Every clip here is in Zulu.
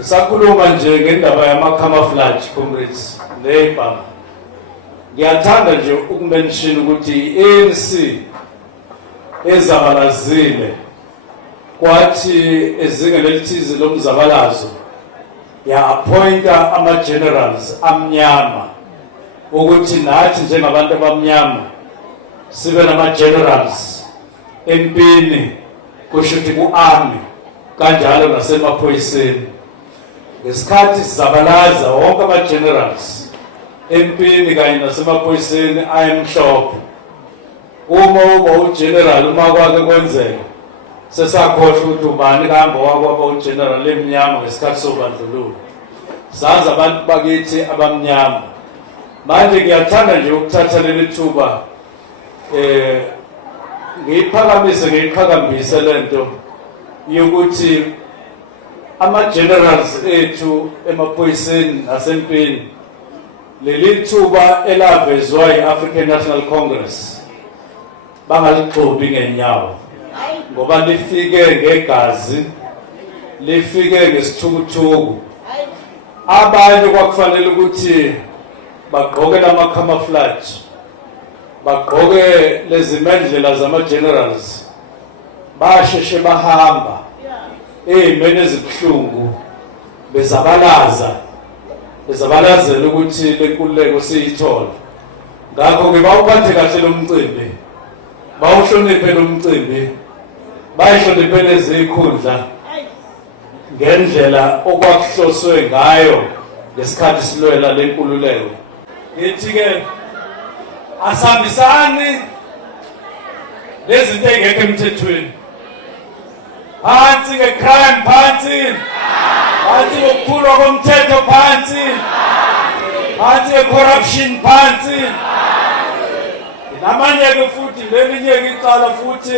Isakhuluma nje ngendaba yama-camouflage comrades nebhanga. Ngiyathanda nje ukumention ukuthi i-ANC ezabalazile kwathi ezingeni elithize lomzabalazo ya-appointa ama-generals amnyama ukuthi nathi njengabantu abamnyama sibe nama-generals empini kushuthi ku-army kanjalo nasemaphoyiseni. Ngesikhathi sizabalaza wonke ama-generals empini kanye nasemaphoyiseni ayemhlophe, uma uba ugeneral uma kwake kwenzeka sesakhohlwa ukuthi ubani kahamba wakwaba ugeneral emnyama ngesikhathi sobandlululo. Sazi abantu bakithi abamnyama. Manje ngiyathanda nje ukuthatha leli thuba ngiyiqhakambise lento yokuthi ama-generals ethu emaphoyiseni nasempini leli thuba elavezwa yi-African National Congress bangalixobi ngenyawo, ngoba lifike ngegazi, lifike ngesithukuthuku. Abanye kwakufanele ukuthi bagqoke lama-camouflage, bagqoke lezi mendlela zama-generals, basheshe bahamba ey'meni ezibuhlungu bezabalazela ukuthi lenkululeko siyithola. Ngakho-ke bawuphathe kahle lo mcimbi, bawuhloniphe lo mcimbi, bayihloniphe lezi ikhundla ngendlela okwakuhloswe ngayo ngesikhathi silwela lenkululeko. Ngithi-ke asihambisani nezinto ey'ngekho emthethweni. Phansi nge-crime, phansi ngokuphulwa komthetho, phansi nge-corruption, phansi. Namanye-ke futhi lelinye-ke icala futhi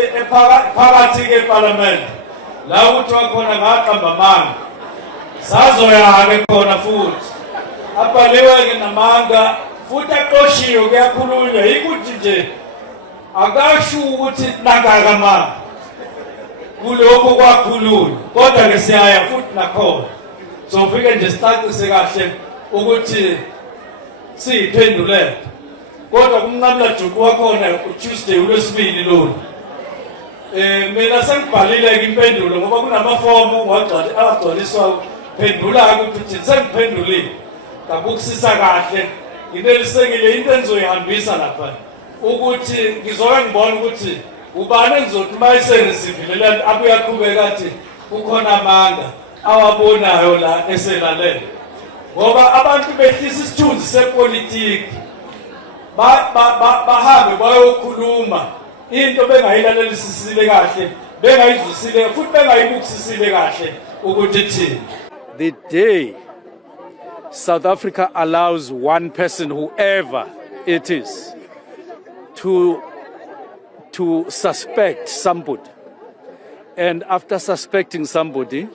phakathi-ke eParliament la kuthiwa khona ngaqamba amanga, sazoya-ke khona futhi abhaliwe-ke namanga futhi aqoshiwe, kuyakhulunywa yikuthi nje akasho ukuthi nakaka amanga kulokho kwakhulunywa, kodwa-ke siyaya futhi nakhona sofike nje sicacise kahle ukuthi siyiphendulele. Kodwa kumnqamla juqu wakhona uTuesday uLwesibili lona. Mina sengibhalile-ke impendulo ngoba kunamafomu agcwaliswa phendula-ke ukuthi sengiphendulile ngabukisisa kahle nginelisekile into engizoyihambisa lapha ukuthi ngizoke ngibone ukuthi ubani engizothi uma eseresivile abuye aqhubeka athi kukhona amanga awabonayo la eselalela, ngoba abantu behlisa isithunzi sepolitiki bahambe bayokhuluma into bengayilalelisisile kahle, bengayizwisile futhi bengayibukisisile kahle ukuthi thini. The day South Africa allows one person, whoever it is, to suspect somebody, and after suspecting somebody,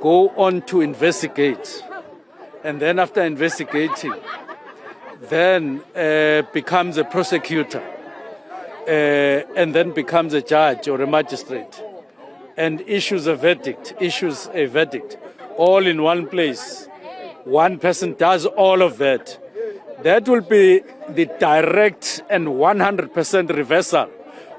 go on to investigate, and then after investigating, then becomes a prosecutor, and then becomes a judge or a magistrate, and issues a verdict, all in one place. One person does all of that. That will be the direct and 100% reversal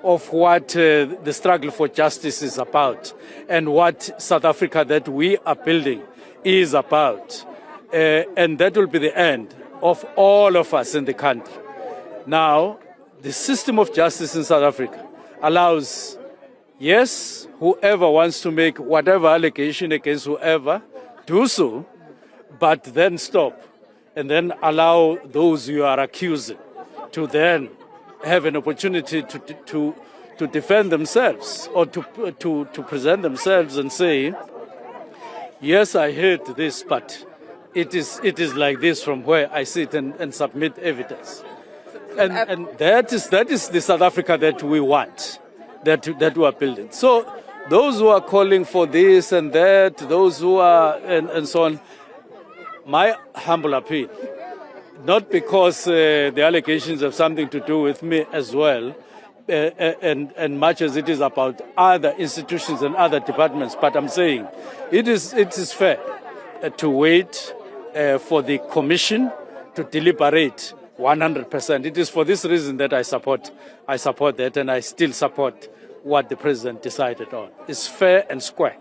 of what the struggle for justice is about and what South Africa that we are building is about. And that will be the end of all of us in the country. Now, the system of justice in South Africa allows, yes, whoever wants to make whatever allegation against whoever, do so, but then stop and then allow those you are accusing to then have an opportunity to defend themselves or to present themselves and say, yes, I heard this, but it is like this from where I sit, and submit evidence. And that is the South Africa that we want, that we are building. So those who are calling for this and that, those who are and so on, my humble appeal, not because the allegations have something to do with me as well, and much as it is about other institutions and other departments, but I'm saying it is fair to wait for the commission to deliberate 100%. It is for this reason that I support that, and I still support what the president decided on. It's fair and square.